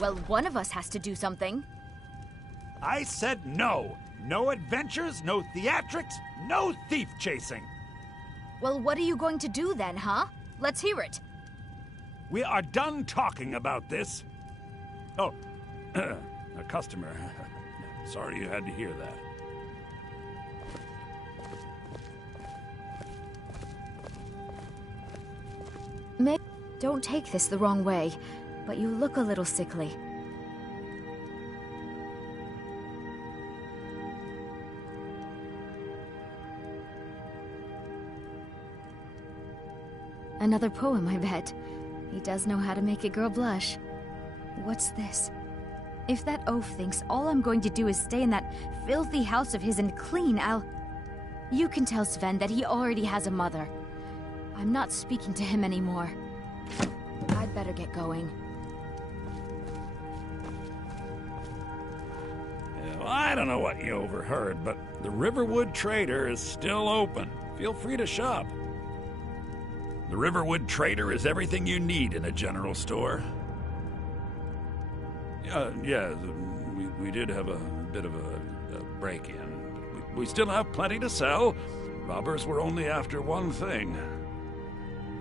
Well, one of us has to do something. I said no. No adventures, no theatrics, no thief chasing. Well, what are you going to do then, huh? Let's hear it. We are done talking about this. Oh, a customer. Sorry you had to hear that. Don't take this the wrong way, but you look a little sickly. Another poem, I bet. He does know how to make a girl blush. What's this? If that oaf thinks all I'm going to do is stay in that filthy house of his and clean, You can tell Sven that he already has a mother. I'm not speaking to him anymore. I'd better get going. Well, I don't know what you overheard, but the Riverwood Trader is still open. Feel free to shop. The Riverwood Trader is everything you need in a general store. Yeah, we did have a bit of a break-in. We still have plenty to sell. Robbers were only after one thing.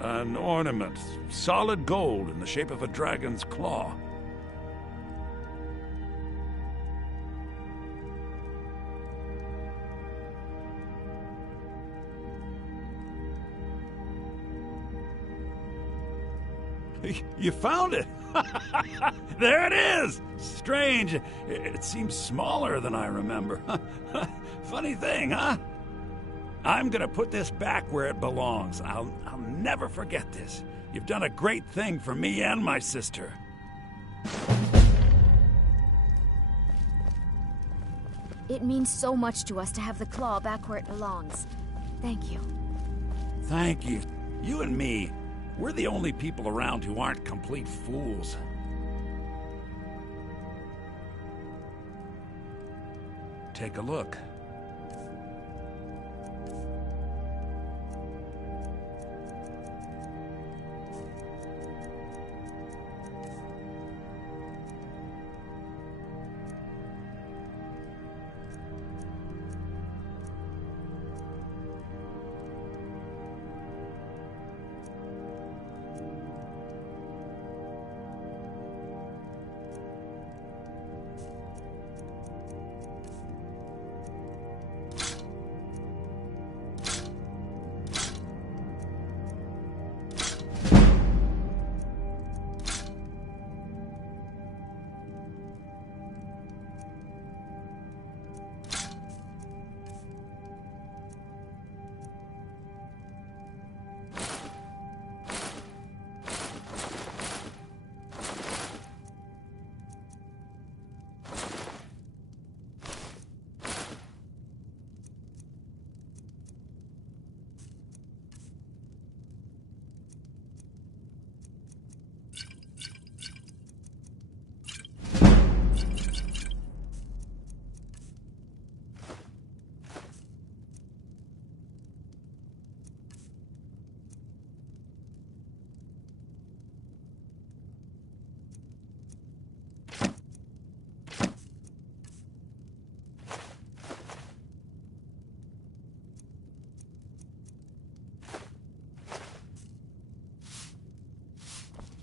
An ornament, solid gold in the shape of a dragon's claw. You found it! There it is! Strange. It seems smaller than I remember. Funny thing, huh? I'm gonna put this back where it belongs. I'll never forget this. You've done a great thing for me and my sister. It means so much to us to have the claw back where it belongs. Thank you. Thank you. You and me, we're the only people around who aren't complete fools. Take a look.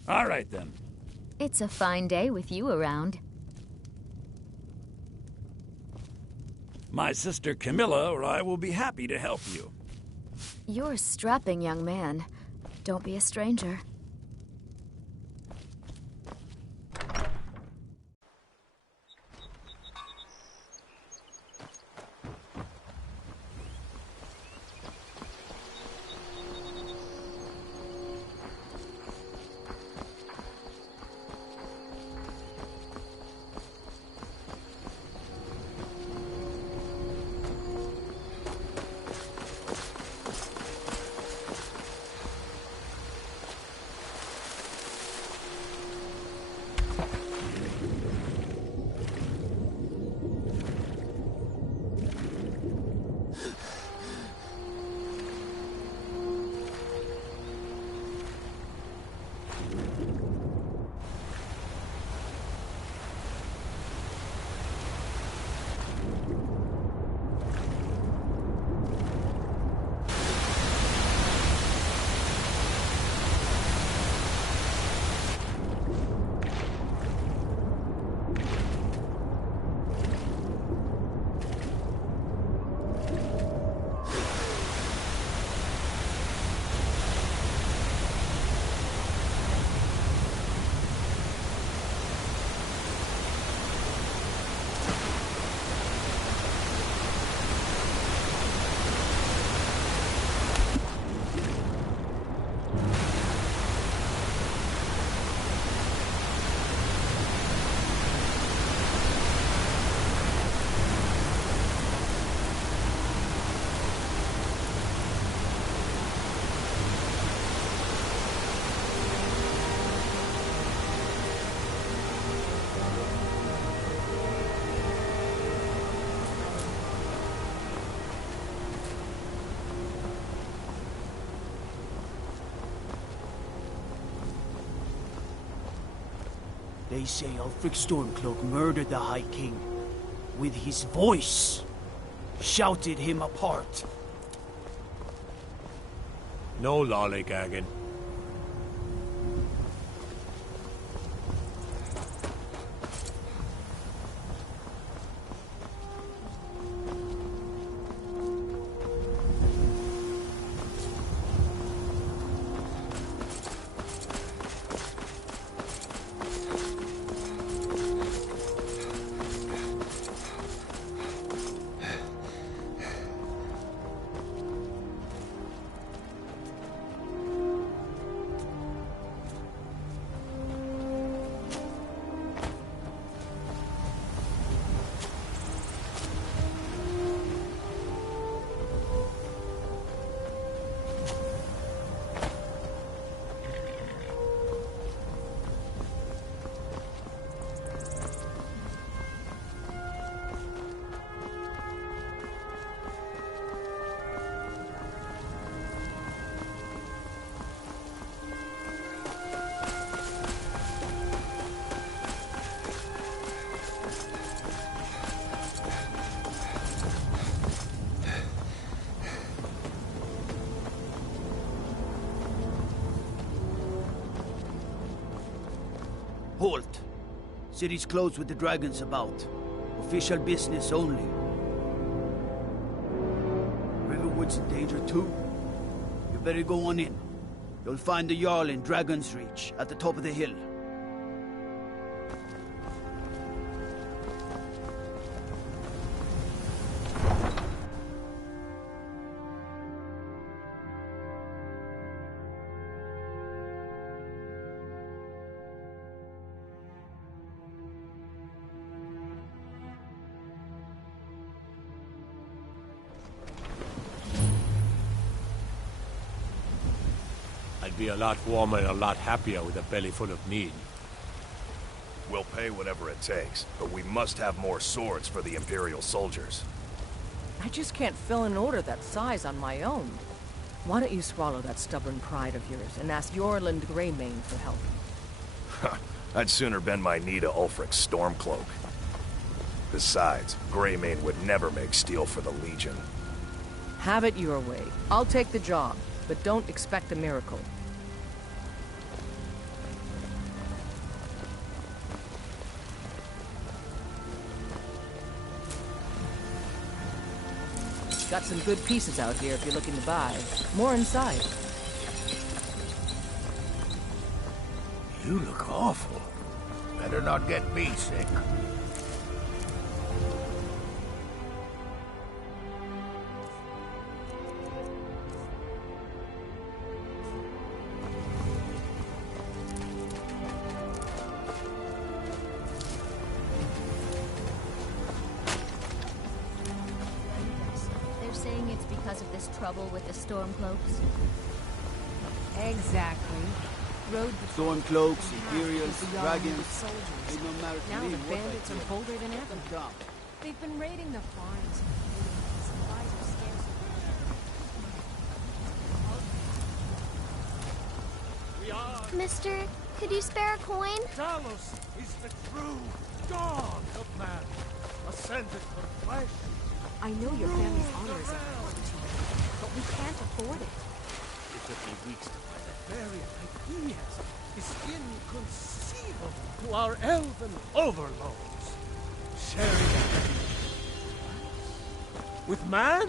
All right, then. It's a fine day with you around. My sister Camilla or I will be happy to help you. You're a strapping young man. Don't be a stranger. They say Ulfric Stormcloak murdered the High King. With his voice. Shouted him apart. No lollygagging. Halt. City's closed with the dragons about. Official business only. Riverwood's in danger too. You better go on in. You'll find the Jarl in Dragon's Reach, at the top of the hill. I'd be a lot warmer and a lot happier with a belly full of meat. We'll pay whatever it takes, but we must have more swords for the Imperial soldiers. I just can't fill an order that size on my own. Why don't you swallow that stubborn pride of yours and ask Yorland Greymane for help? I'd sooner bend my knee to Ulfric's Stormcloak. Besides, Greymane would never make steel for the Legion. Have it your way. I'll take the job, but don't expect a miracle. Got some good pieces out here if you're looking to buy. More inside. You look awful. Better not get me sick. They're saying it's because of this trouble with the Stormcloaks. Exactly. Road Stormcloaks, Imperials, dragons. soldiers. It don't matter to Now me the what I bandits do. are bolder than ever. Come. They've been raiding the farms. Supplies are scarce. Mister, could you spare a coin? Talos is the true God of man, ascended from flesh. I know your family's honor is important to you, but we can't afford it. It took me weeks to find the very ideas is inconceivable to our elven overlords. Sharing with man?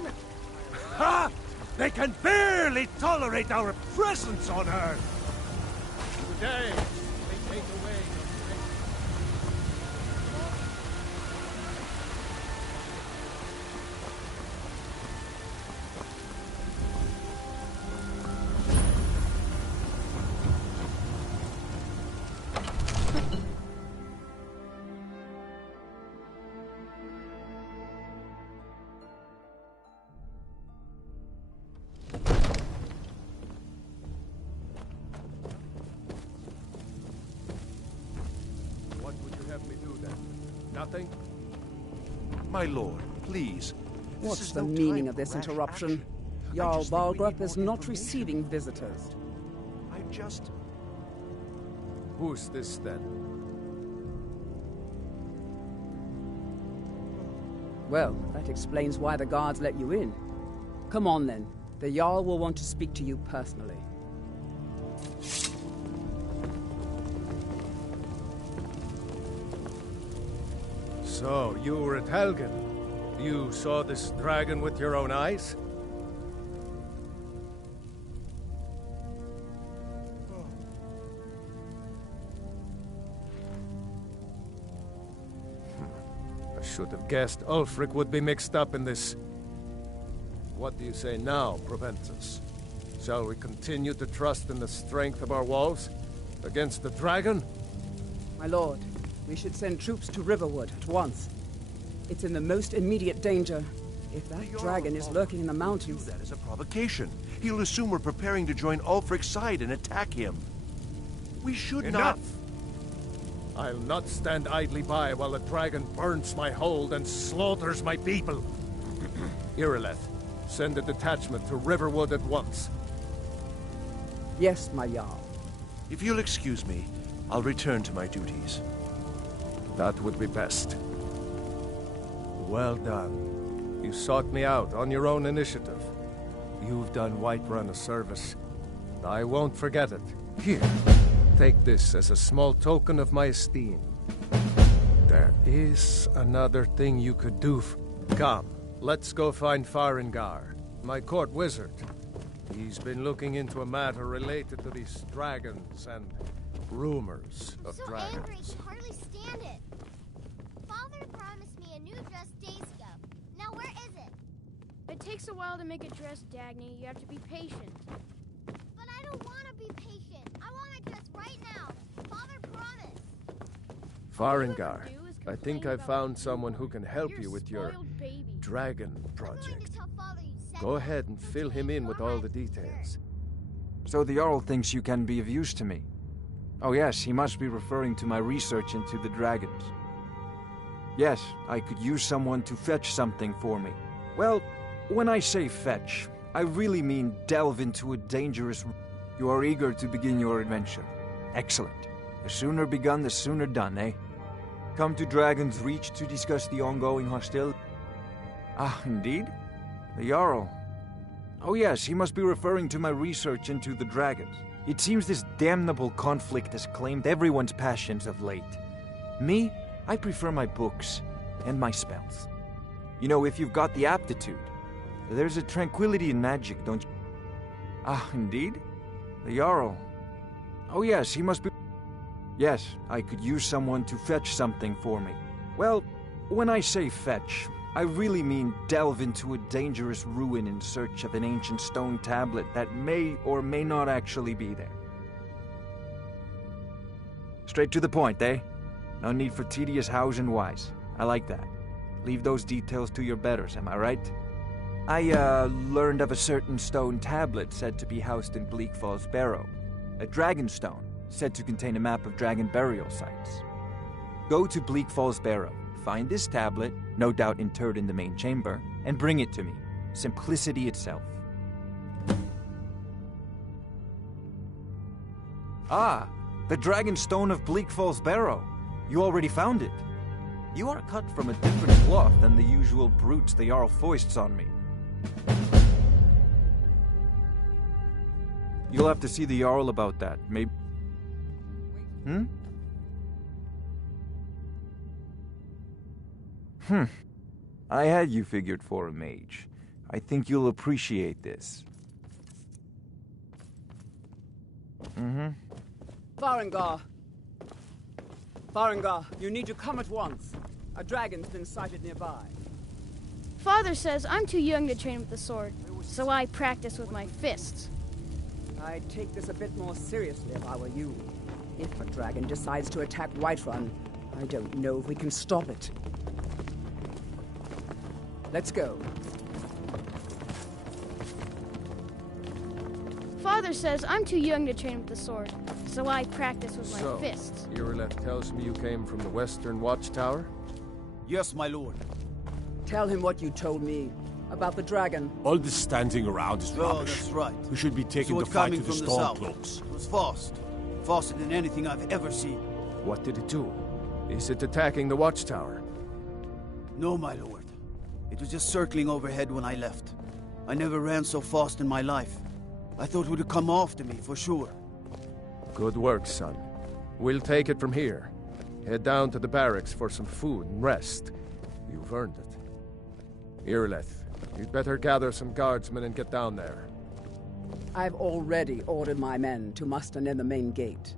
Ha! They can barely tolerate our presence on Earth. Today, they take away your strength. What would you have me do then? Nothing? My lord, please. What's the meaning of this interruption? Jarl Balgrup is not receiving visitors. I just... Who's this then? Well, that explains why the guards let you in. Come on then. The Jarl will want to speak to you personally. So, you were at Helgen. You saw this dragon with your own eyes? I should have guessed Ulfric would be mixed up in this. What do you say now, Proventus? Shall we continue to trust in the strength of our walls against the dragon? My lord, we should send troops to Riverwood at once. It's in the most immediate danger. If that dragon is lurking in the mountains... That is a provocation. He'll assume we're preparing to join Ulfric's side and attack him. We should not... I'll not stand idly by while the dragon burns my hold and slaughters my people. Irileth, send a detachment to Riverwood at once. Yes, my Jarl. If you'll excuse me, I'll return to my duties. That would be best. Well done. You sought me out on your own initiative. You've done Whiterun a service. I won't forget it. Here, take this as a small token of my esteem. There is another thing you could do. Come, let's go find Farengar, my court wizard. He's been looking into a matter related to these dragons and rumors of dragons. I'm so angry, I can hardly stand it. Father promised me a new dress days ago. Now where is it? It takes a while to make a dress, Dagny. You have to be patient. But I don't want to be patient. I want a dress right now. Father promised. Farengar, I think I've found someone who can help you with your dragon project. Go ahead and fill him in with all the details. So the Jarl thinks you can be of use to me. Oh yes, he must be referring to my research into the dragons. Yes, I could use someone to fetch something for me. Well, when I say fetch, I really mean delve into a dangerous... You are eager to begin your adventure. Excellent. The sooner begun, the sooner done, eh? Come to Dragon's Reach to discuss the ongoing hostility. Ah, indeed? The Jarl. Oh yes, he must be referring to my research into the dragons. It seems this damnable conflict has claimed everyone's passions of late. Me, I prefer my books and my spells. You know, if you've got the aptitude, there's a tranquility in magic, don't you? Ah, indeed? The Jarl. Oh yes, he must be... Yes, I could use someone to fetch something for me. Well, when I say fetch, I really mean delve into a dangerous ruin in search of an ancient stone tablet that may or may not actually be there. Straight to the point, eh? No need for tedious hows and whys. I like that. Leave those details to your betters, am I right? I, learned of a certain stone tablet said to be housed in Bleak Falls Barrow. A dragon stone, said to contain a map of dragon burial sites. Go to Bleak Falls Barrow, find this tablet, no doubt interred in the main chamber, and bring it to me. Simplicity itself. Ah, the dragon stone of Bleak Falls Barrow. You already found it. You are cut from a different cloth than the usual brutes the Jarl foists on me. You'll have to see the Jarl about that, maybe... I had you figured for a mage. I think you'll appreciate this. Farengar! Farengar, you need to come at once. A dragon's been sighted nearby. Father says I'm too young to train with the sword, so I practice with my fists. I'd take this a bit more seriously if I were you. If a dragon decides to attack Whiterun, I don't know if we can stop it. Let's go. Father says I'm too young to train with the sword, so I practice with my fists. Irileth tells me you came from the Western Watchtower? Yes, my lord. Tell him what you told me about the dragon. All this standing around is rubbish. That's right. We should be taking the fight to the Stormcloaks. It was fast. Faster than anything I've ever seen. What did it do? Is it attacking the Watchtower? No, my lord. It was just circling overhead when I left. I never ran so fast in my life. I thought it would come after me, for sure. Good work, son. We'll take it from here. Head down to the barracks for some food and rest. You've earned it. Irileth, you'd better gather some guardsmen and get down there. I've already ordered my men to muster near the main gate.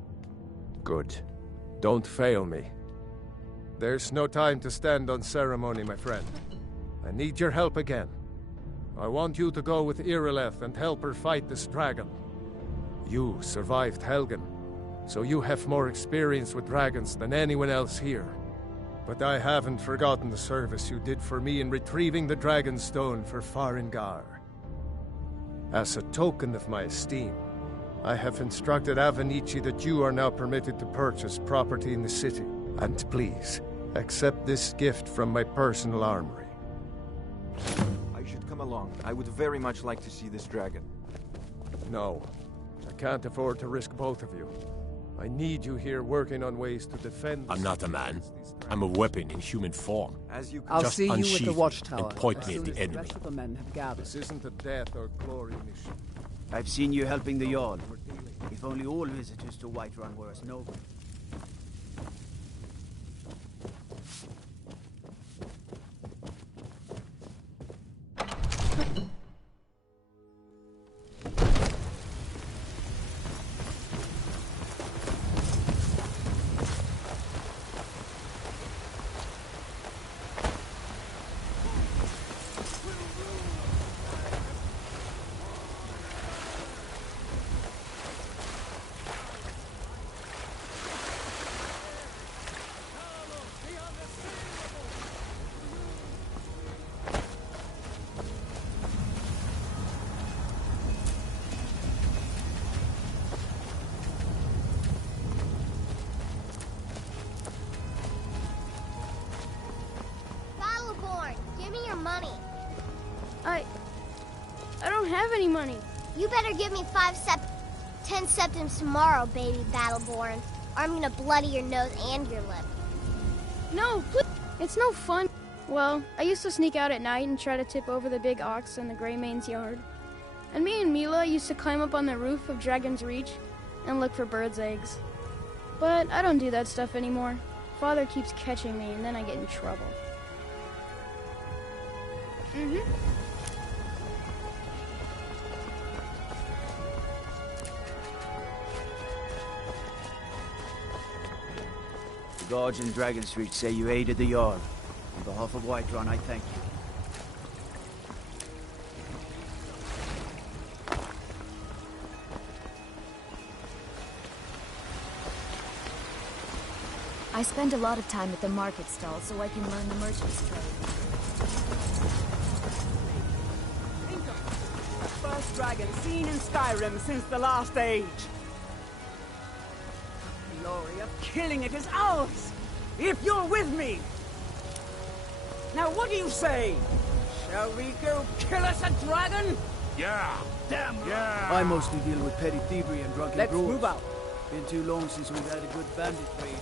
Good. Don't fail me. There's no time to stand on ceremony, my friend. I need your help again. I want you to go with Irileth and help her fight this dragon. You survived Helgen, so you have more experience with dragons than anyone else here. But I haven't forgotten the service you did for me in retrieving the Dragon Stone for Farengar. As a token of my esteem, I have instructed Avenici that you are now permitted to purchase property in the city. And please, accept this gift from my personal armory. I should come along. I would very much like to see this dragon. No. I can't afford to risk both of you. I need you here working on ways to defend... I'm not a man. I'm a weapon in human form. I'll Just see you at the unsheath watchtower and point as me at soon the as enemy. rest of the men have gathered. This isn't a death or glory mission. I've seen you helping the Jarl. If only all visitors to Whiterun were as noble. Money. I don't have any money. You better give me 10 septims tomorrow, baby Battleborn, or I'm gonna bloody your nose and your lip. No, please. It's no fun. Well, I used to sneak out at night and try to tip over the big ox in the Greymane's yard. And me and Mila used to climb up on the roof of Dragon's Reach and look for birds' eggs. But I don't do that stuff anymore. Father keeps catching me and then I get in trouble. The guards in Dragon Street say you aided the Jarl. On behalf of Whiterun, I thank you. I spend a lot of time at the market stall so I can learn the merchant's trade. First dragon seen in Skyrim since the last age. The glory of killing it is ours, if you're with me. Now what do you say? Shall we go kill us a dragon? Yeah. Damn right. Yeah. I mostly deal with petty thievery and drunken Let's brawls. move out. Been too long since we've had a good bandit raid.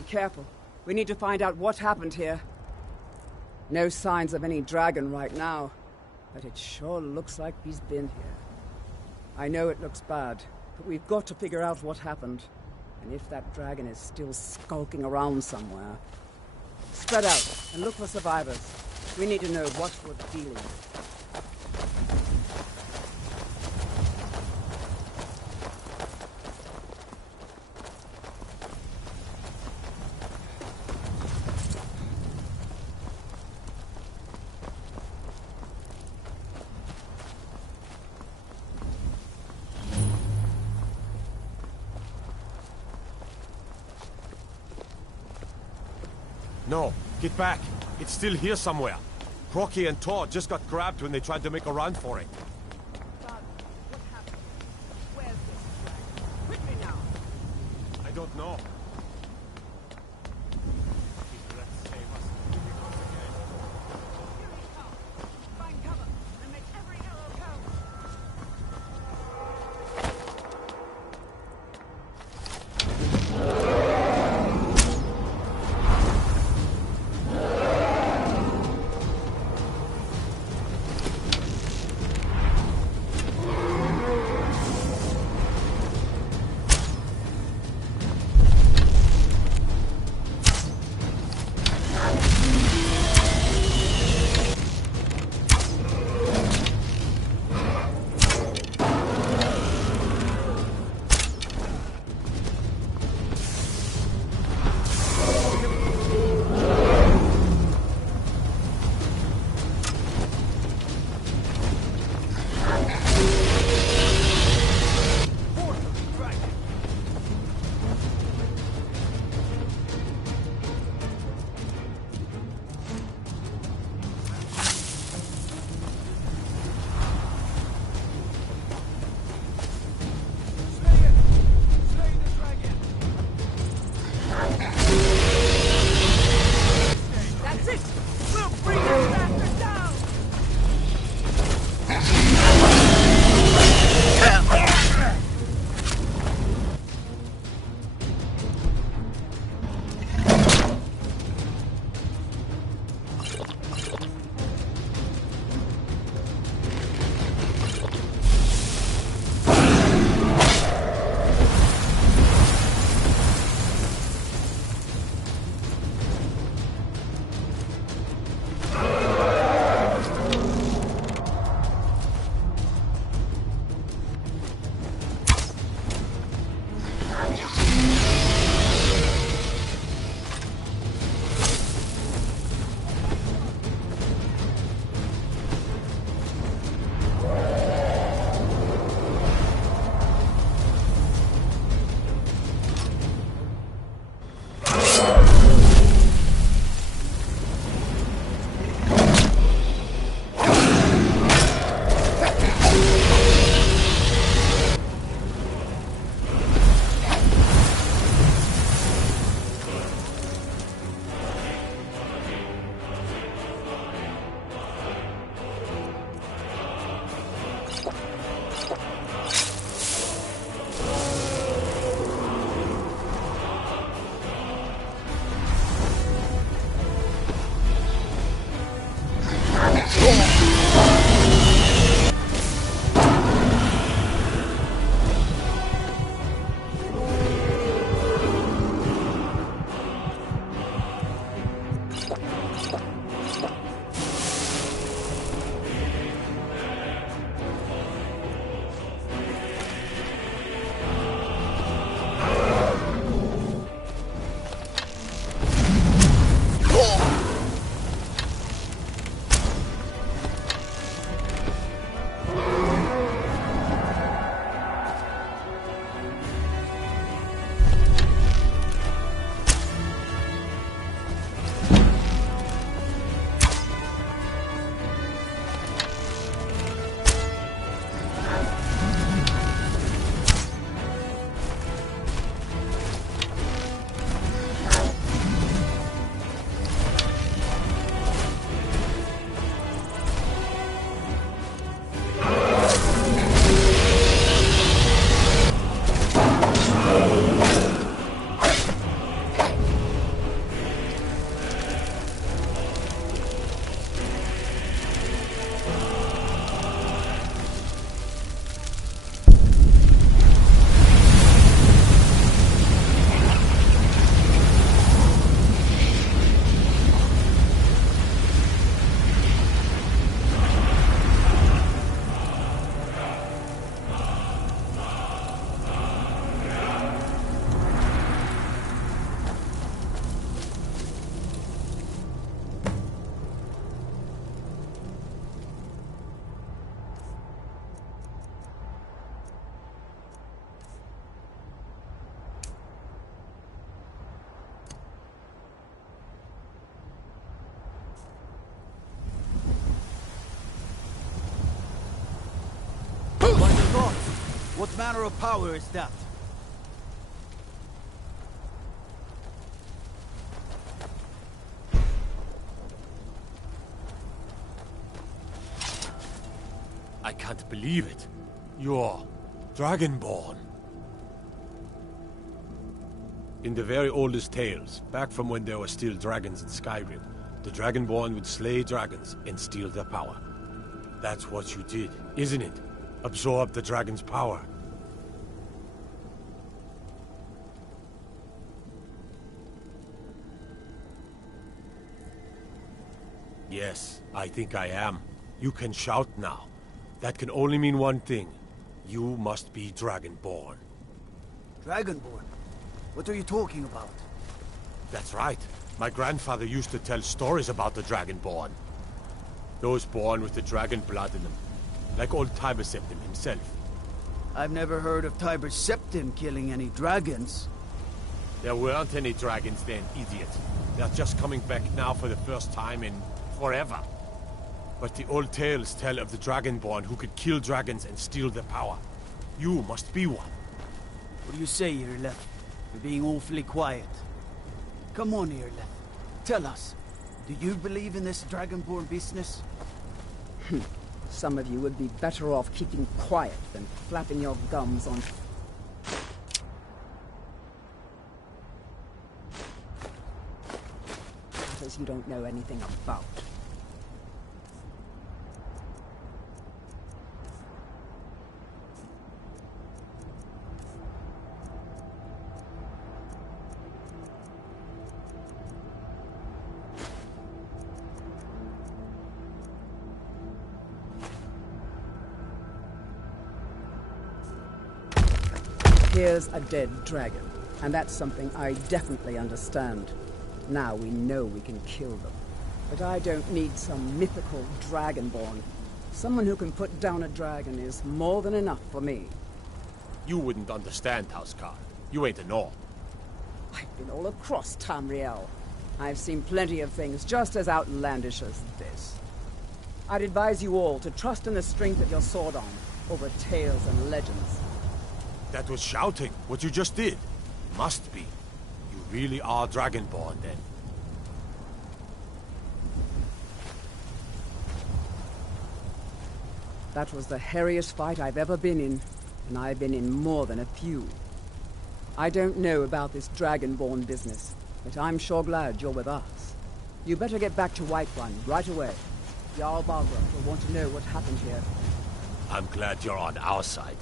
Be careful. We need to find out what happened here. No signs of any dragon right now, but it sure looks like he's been here. I know it looks bad, but we've got to figure out what happened. And if that dragon is still skulking around somewhere. Spread out and look for survivors. We need to know what we're dealing with. No, get back. It's still here somewhere. Crocky and Todd just got grabbed when they tried to make a run for it. Father, what happened? Where's this dragon? Quickly now! I don't know. Find cover and make every arrow count! What manner of power is that? I can't believe it. You're Dragonborn. In the very oldest tales, back from when there were still dragons in Skyrim, the Dragonborn would slay dragons and steal their power. That's what you did, isn't it? Absorb the dragon's power. Yes, I think I am. You can shout now. That can only mean one thing. You must be Dragonborn. Dragonborn? What are you talking about? That's right. My grandfather used to tell stories about the Dragonborn. Those born with the dragon blood in them. Like old Tiber Septim himself. I've never heard of Tiber Septim killing any dragons. There weren't any dragons then, idiot. They're just coming back now for the first time in forever. But the old tales tell of the Dragonborn who could kill dragons and steal their power. You must be one. What do you say, Irleth? You're being awfully quiet. Come on, Irleth. Tell us. Do you believe in this Dragonborn business? Some of you would be better off keeping quiet than flapping your gums on... matters you don't know anything about. Here's a dead dragon, and that's something I definitely understand. Now we know we can kill them. But I don't need some mythical dragonborn. Someone who can put down a dragon is more than enough for me. You wouldn't understand, Housecar. You ain't a North. I've been all across Tamriel. I've seen plenty of things just as outlandish as this. I'd advise you all to trust in the strength of your sword arm over tales and legends. That was shouting, what you just did. Must be. You really are Dragonborn, then. That was the hairiest fight I've ever been in, and I've been in more than a few. I don't know about this Dragonborn business, but I'm sure glad you're with us. You better get back to Whiterun right away. Jarl Balgruuf will want to know what happened here. I'm glad you're on our side.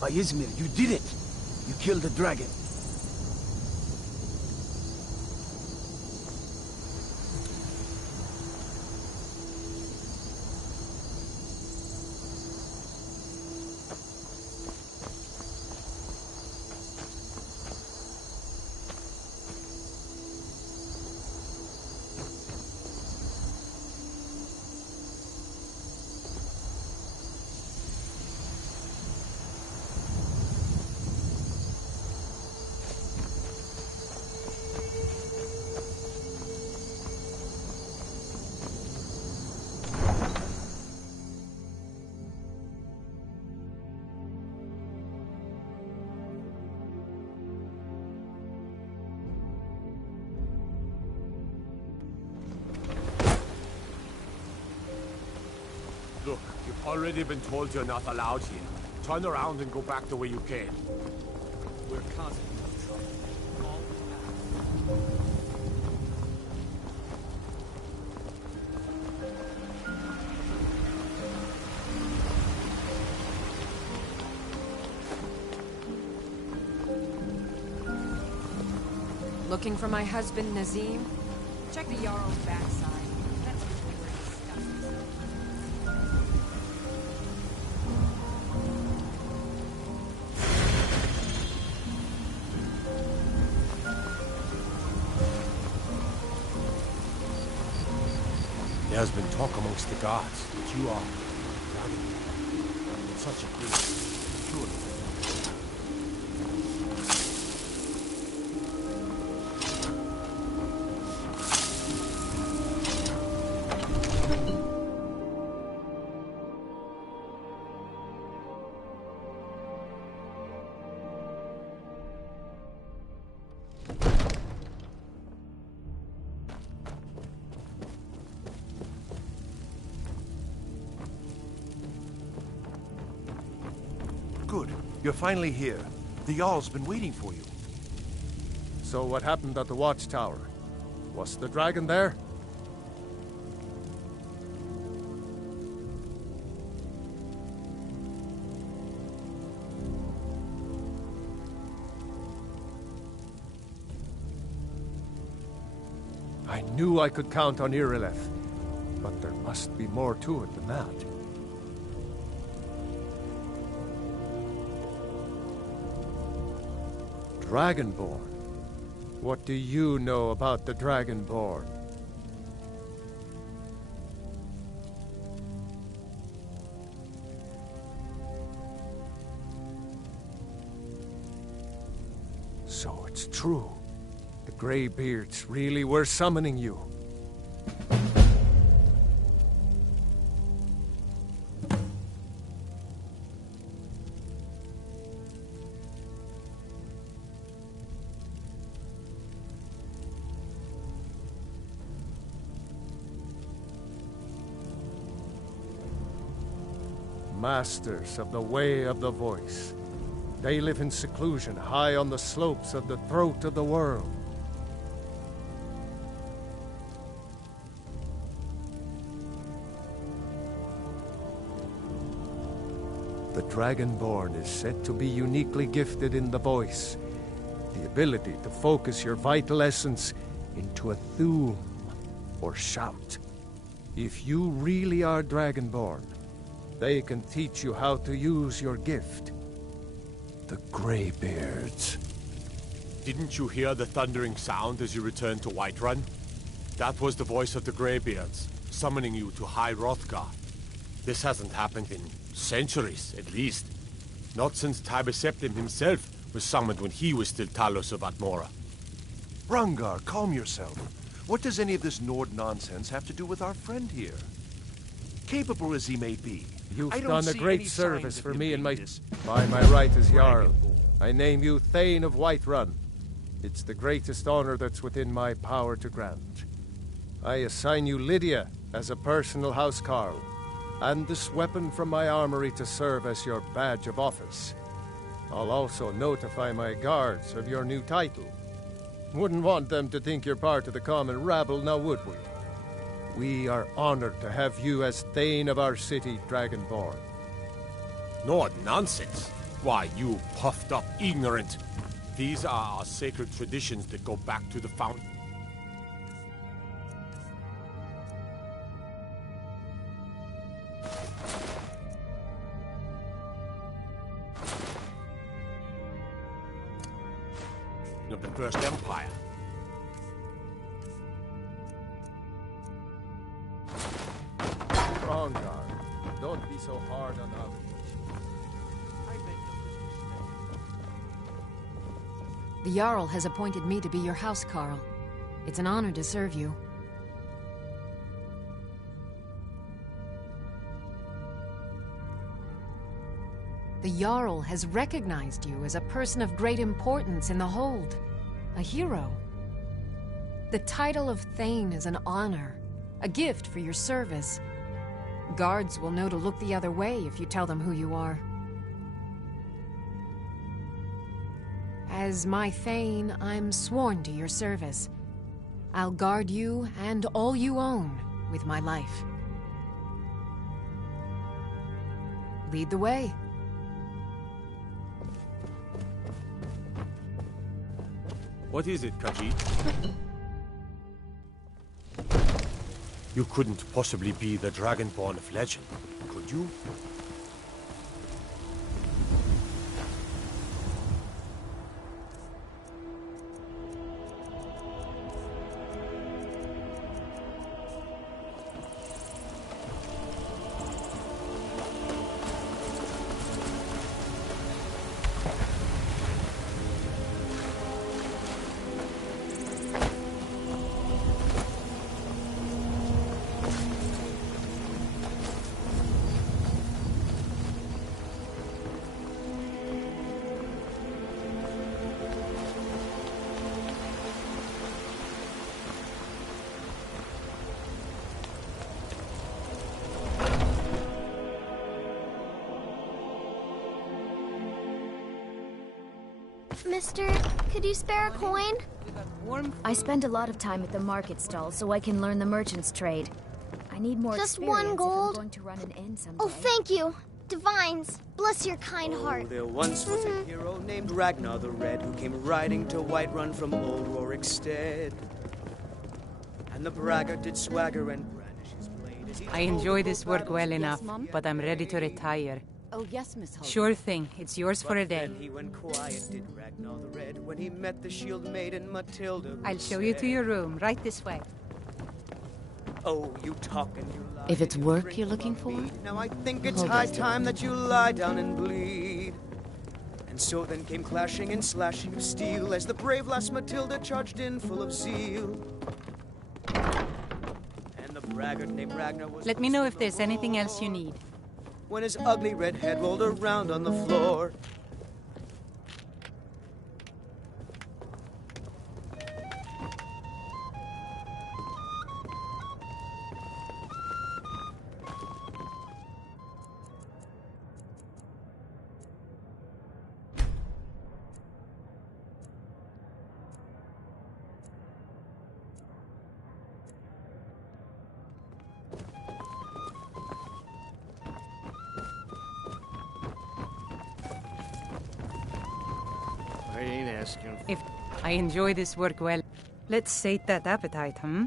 By Izmir, you did it! You killed the dragon. Look, you've already been told you're not allowed here. Turn around and go back the way you came. We're constantly in trouble. All the Looking for my husband, Nazim? Check the Jarl's backside. That's usually where he stuffs himself. There's been talk amongst the guards that you are dragon. Such a great surely. Good. You're finally here. The Jarl's been waiting for you. So what happened at the watchtower? Was the dragon there? I knew I could count on Irileth, but there must be more to it than that. Dragonborn? What do you know about the Dragonborn? So it's true. The Greybeards really were summoning you. Masters of the Way of the Voice. They live in seclusion high on the slopes of the throat of the world. The Dragonborn is said to be uniquely gifted in the voice, the ability to focus your vital essence into a thum, or shout. If you really are Dragonborn, they can teach you how to use your gift. The Greybeards. Didn't you hear the thundering sound as you returned to Whiterun? That was the voice of the Greybeards, summoning you to High Hrothgar. This hasn't happened in centuries, at least. Not since Tibeseptim himself was summoned when he was still Talos of Atmora. Rangar, calm yourself. What does any of this Nord nonsense have to do with our friend here? Capable as he may be, You've I don't done a see great any service signs of for him me and being my... this By my right as Jarl, I name you Thane of Whiterun. It's the greatest honor that's within my power to grant. I assign you Lydia as a personal housecarl, and this weapon from my armory to serve as your badge of office. I'll also notify my guards of your new title. Wouldn't want them to think you're part of the common rabble, now would we? We are honored to have you as Thane of our city, Dragonborn. No nonsense. Why, you puffed up ignorant. These are our sacred traditions that go back to the fountain. Of the First Empire. Rongar, don't be so hard on others. The Jarl has appointed me to be your housecarl. It's an honor to serve you. The Jarl has recognized you as a person of great importance in the Hold. A hero. The title of Thane is an honor, a gift for your service. Guards will know to look the other way if you tell them who you are. As my Thane, I'm sworn to your service. I'll guard you and all you own with my life. Lead the way. What is it, Khajiit? You couldn't possibly be the Dragonborn of legend, could you? Mister, could you spare a coin? I spend a lot of time at the market stall so I can learn the merchant's trade. I need more Just experience 1 gold? if I'm going to run an inn someday. Oh, thank you. Divines, bless your kind heart. There once was a hero named Ragnar the Red who came riding to Whiterun from old Rorikstead. And the braggart did swagger and brandish his blade as he I enjoy this work well enough, but I'm ready to retire. Oh, yes, Miss Hope. Sure thing. It's yours for a day. Then he went quiet, did Ragnar the Red, when he met the shield maiden Matilda. I'll show you to your room, right this way. Oh, you talk and you lie. If it's work you're looking for, Now I think it's high time that you lie down and bleed. And so then came clashing and slashing of steel as the brave lass Matilda charged in full of zeal. And the braggart named Ragnar was... Let me know if there's anything else you need. When his ugly red head rolled around on the floor. If I enjoy this work well, let's sate that appetite, hmm?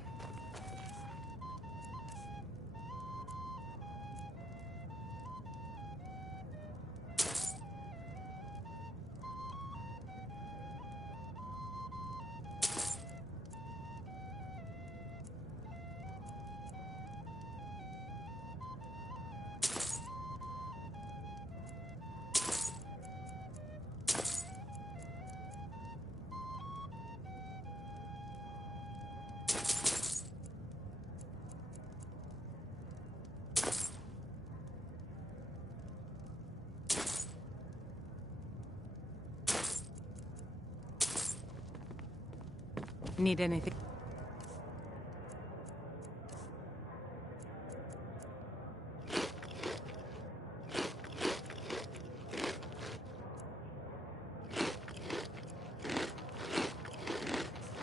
Need anything?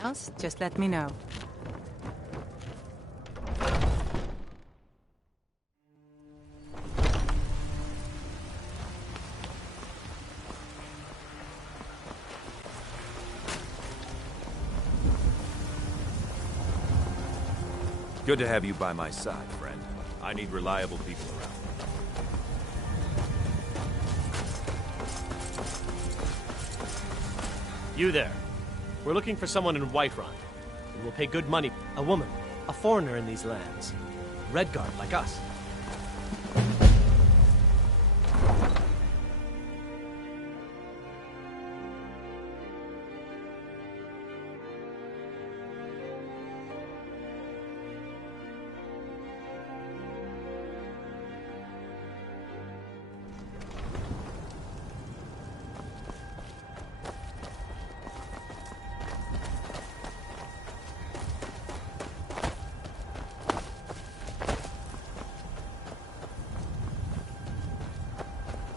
Else, just let me know. Good to have you by my side, friend. I need reliable people around. You there. We're looking for someone in Whiterun. And we'll pay good money. A woman. A foreigner in these lands. Redguard, like us.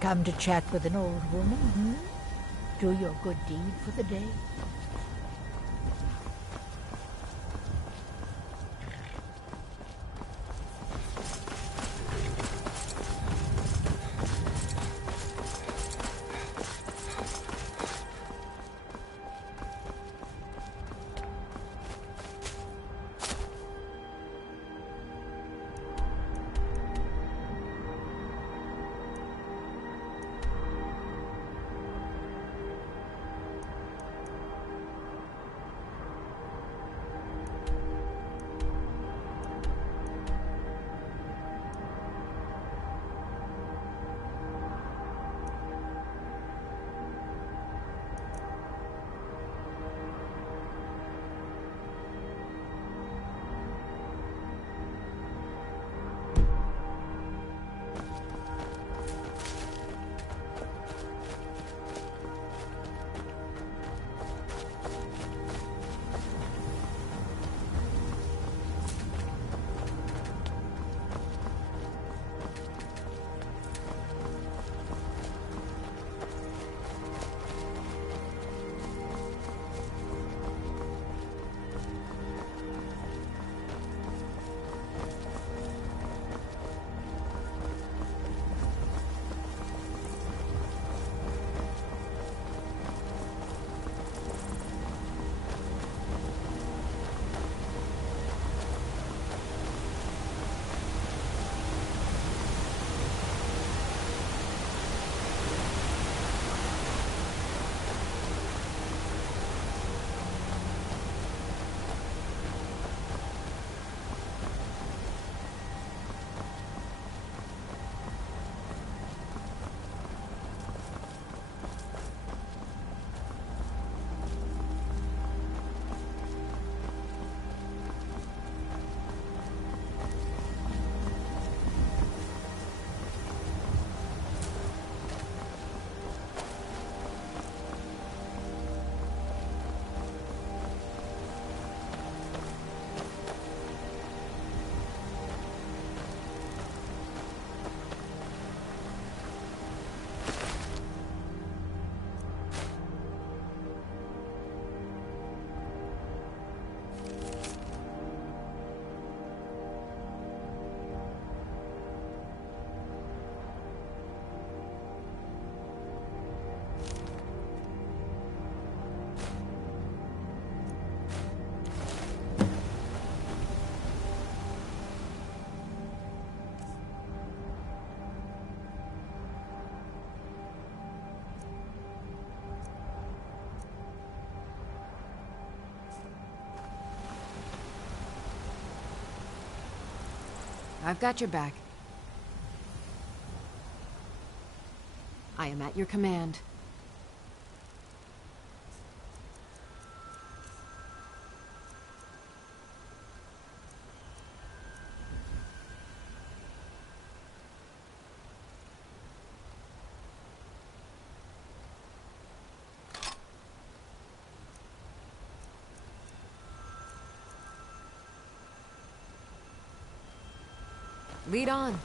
Come to chat with an old woman, hmm? Do your good deed for the day. I've got your back. I am at your command. Lead on.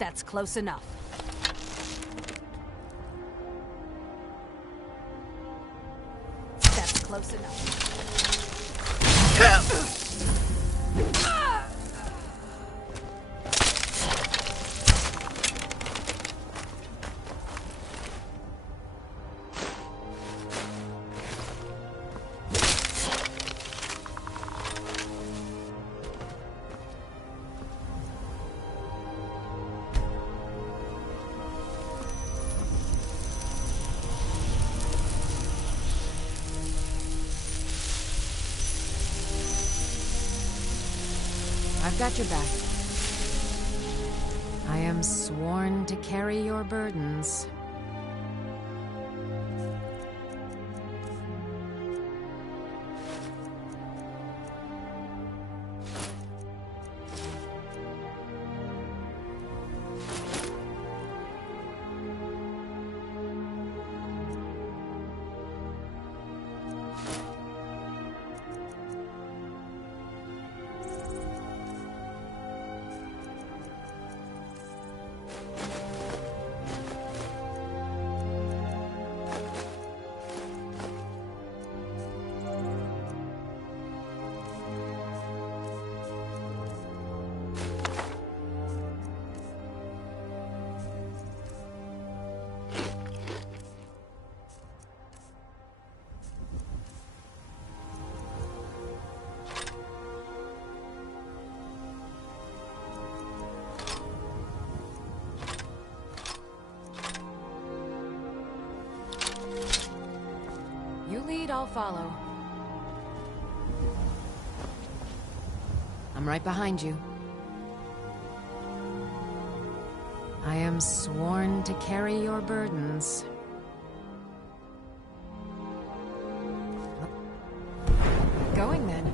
That's close enough. That's close enough. I've got your back. I am sworn to carry your burdens. You lead, I'll follow. I'm right behind you. I am sworn to carry your burdens. Going then.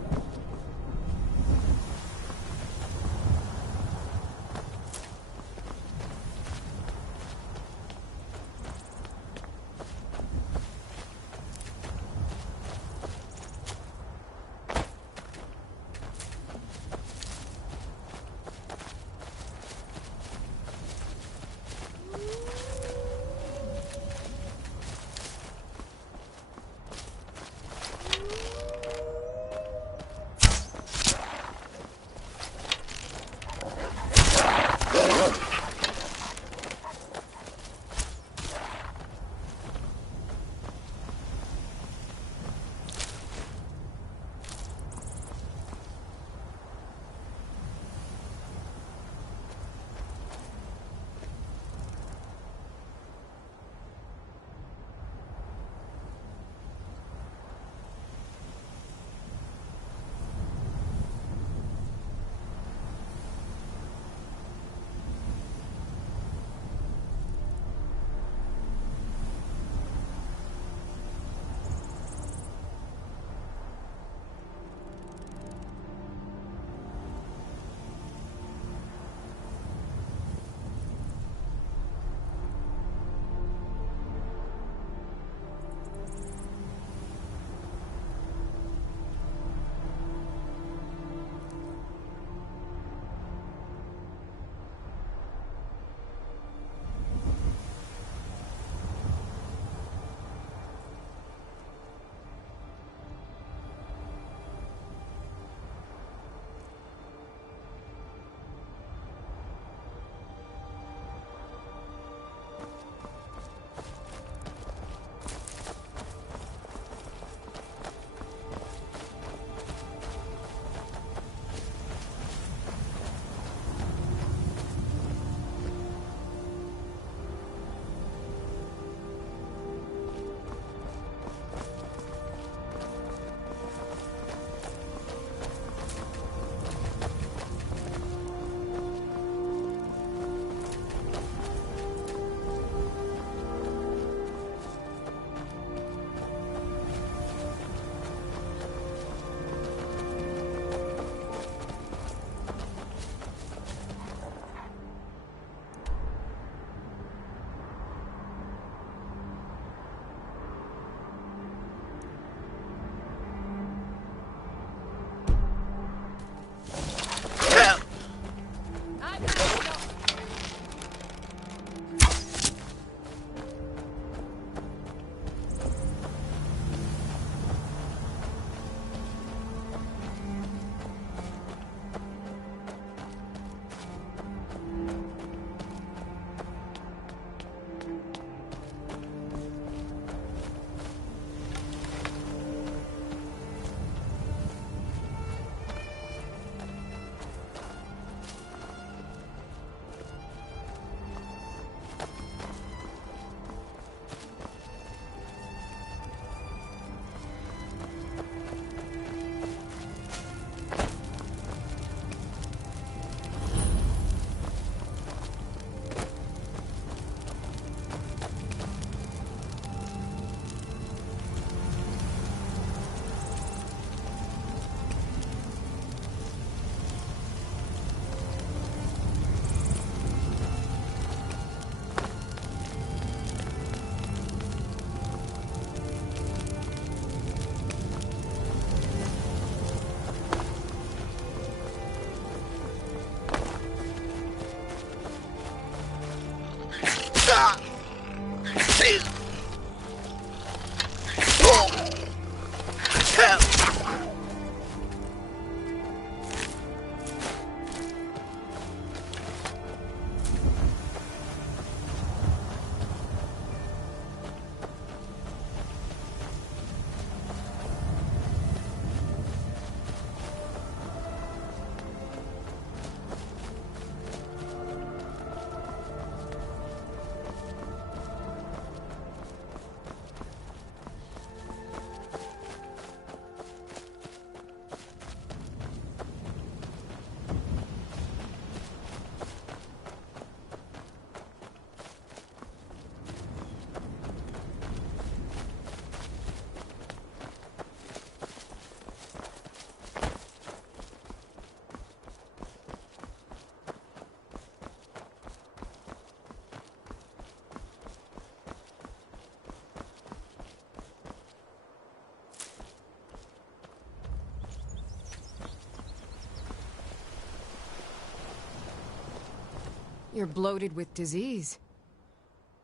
You're bloated with disease.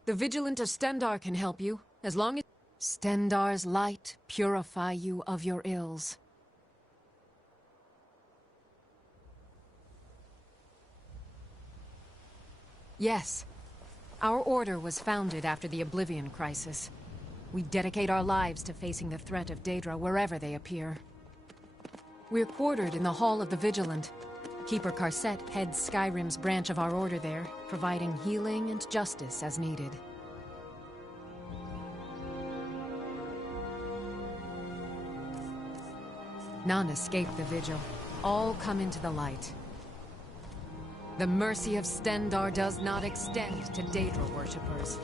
The Vigilant of Stendar can help you, as long as Stendar's light purify you of your ills. Yes. Our order was founded after the Oblivion Crisis. We dedicate our lives to facing the threat of Daedra wherever they appear. We're quartered in the Hall of the Vigilant. Keeper Karset heads Skyrim's branch of our order there, providing healing and justice as needed. None escape the Vigil. All come into the light. The mercy of Stendar does not extend to Daedra worshippers.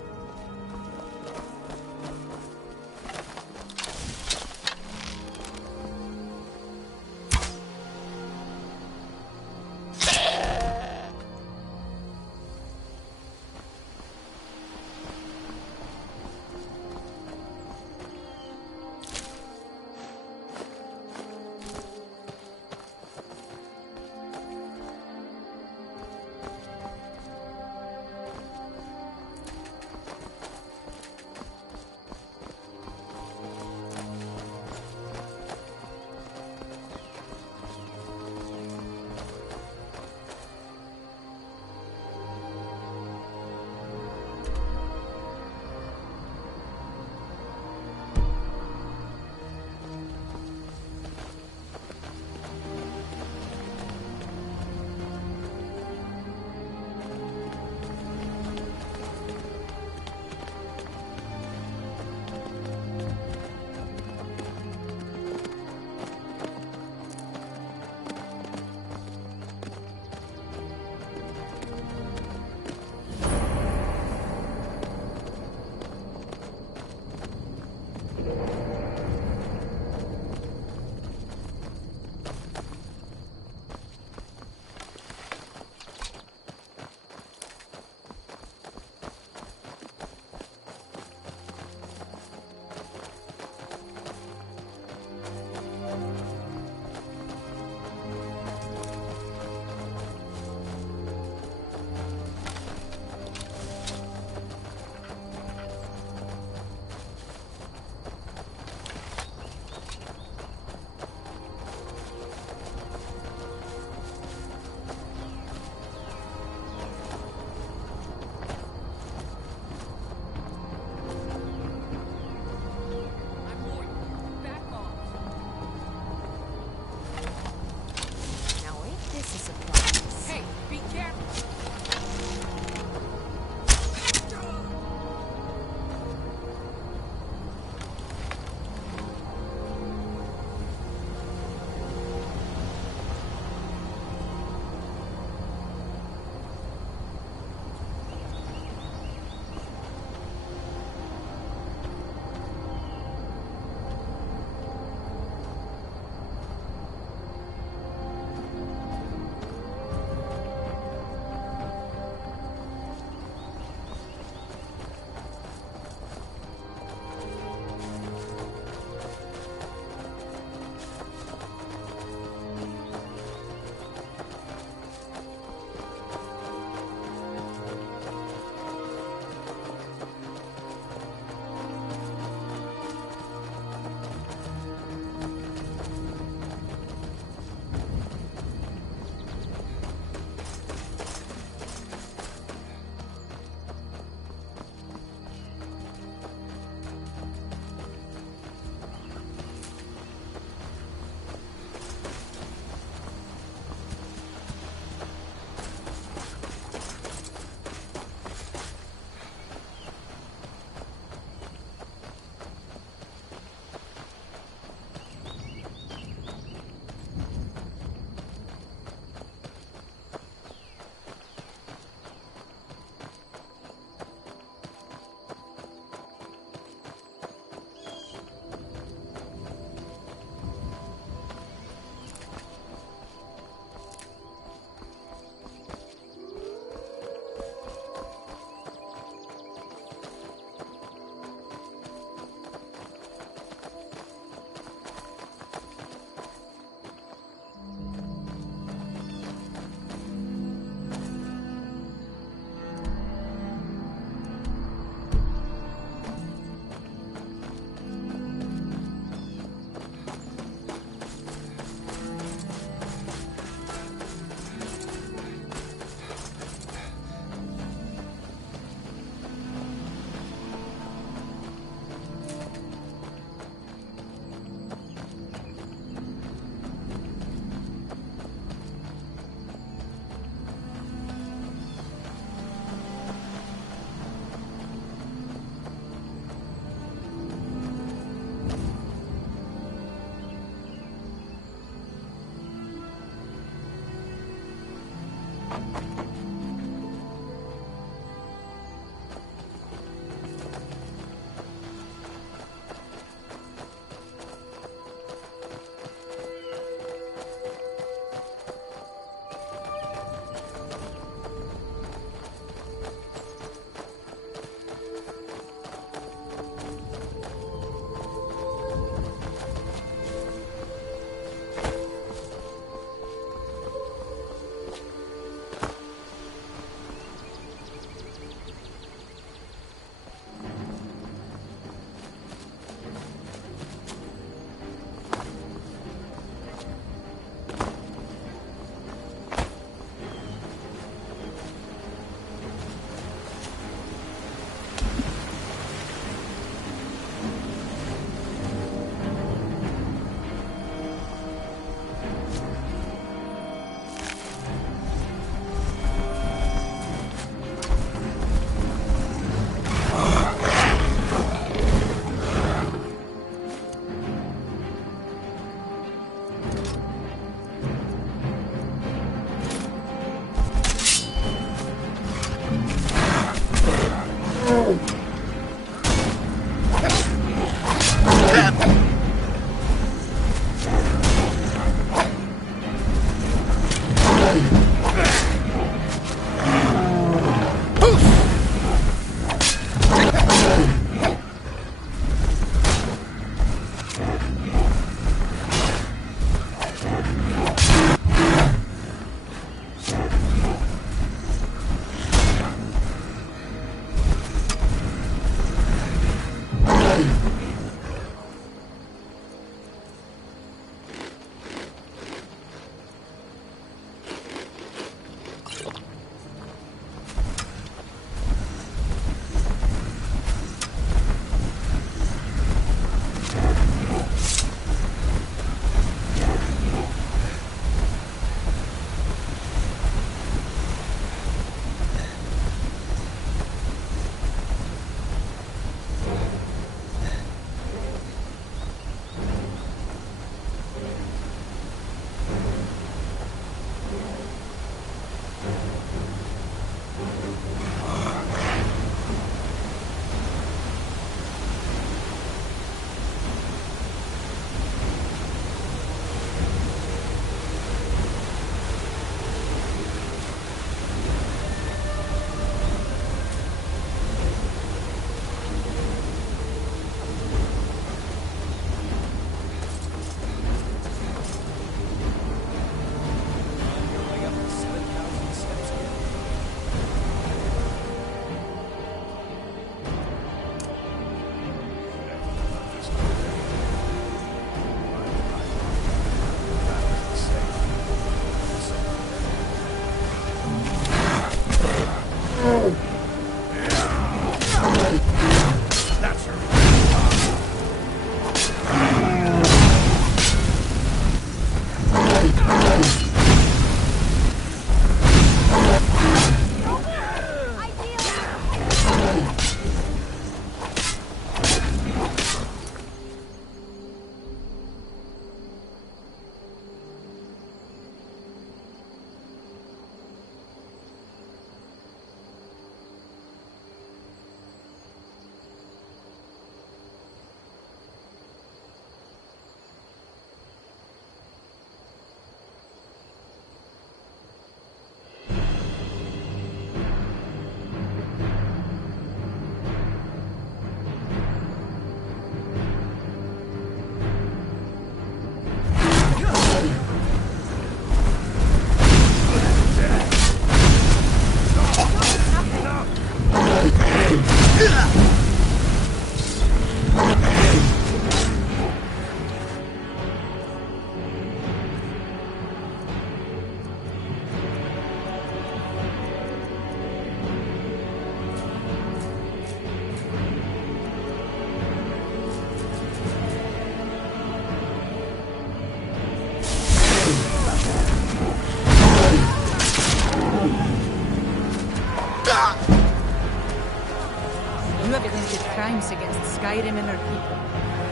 You have committed crimes against Skyrim and her people.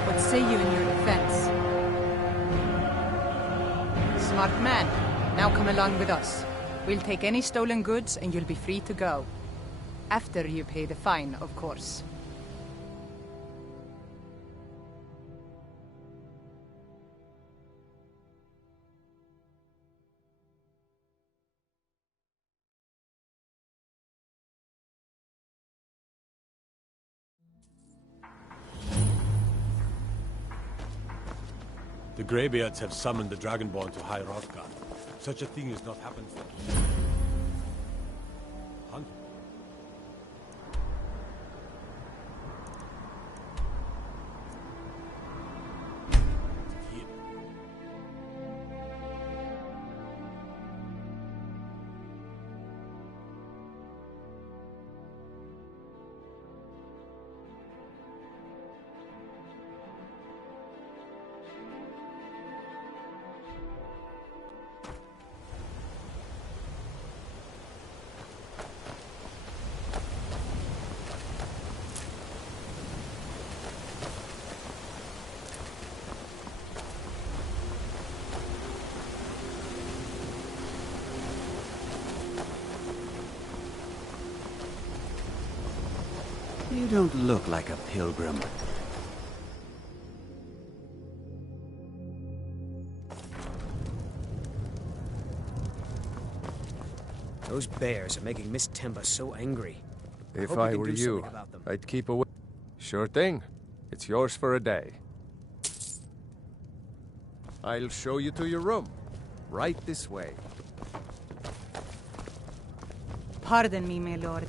What say you in your defense? Smart man. Now come along with us. We'll take any stolen goods and you'll be free to go. After you pay the fine, of course. The Greybeards have summoned the Dragonborn to High Hrothgar. Such a thing has not happened for... Hunt? You don't look like a pilgrim. Those bears are making Miss Temba so angry. If hope I can were do you, something about them. I'd keep away. Sure thing. It's yours for a day. I'll show you to your room. Right this way. Pardon me, my lord.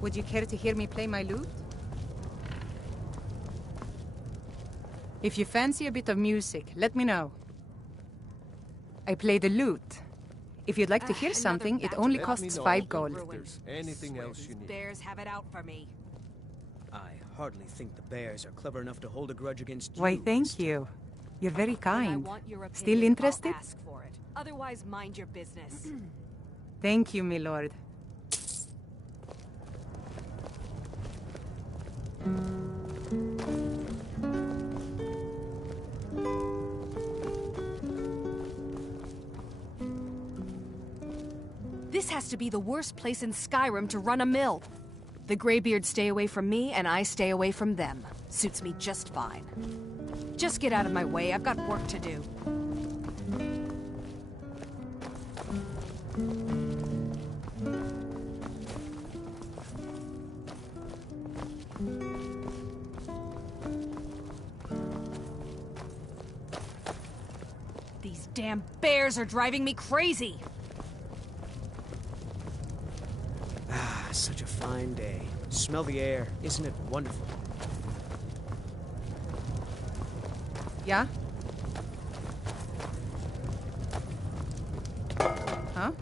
Would you care to hear me play my lute? If you fancy a bit of music, let me know. I play the lute. If you'd like to hear something, it only costs 5 gold. If there's anything else you need. Bears have it out for me. I hardly think the bears are clever enough to hold a grudge against you. Why, thank you. You're very kind. Want your opinion, Still interested? I'll ask for it. Otherwise, mind your business. Thank you, my lord. This has to be the worst place in Skyrim to run a mill. The Greybeards stay away from me, and I stay away from them. Suits me just fine. Just get out of my way, I've got work to do. These damn bears are driving me crazy! Ah, such a fine day. Smell the air. Isn't it wonderful? Yeah? Huh?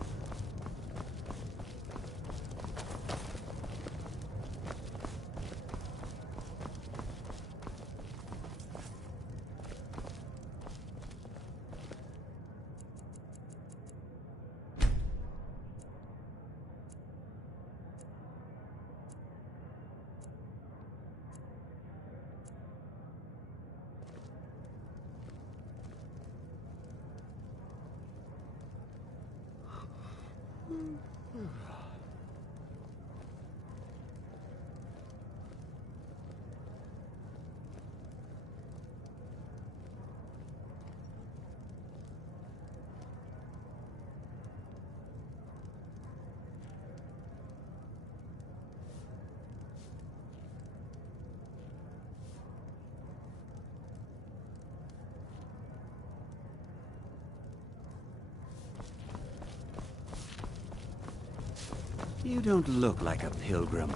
You don't look like a pilgrim.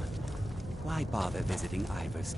Why bother visiting Iver's?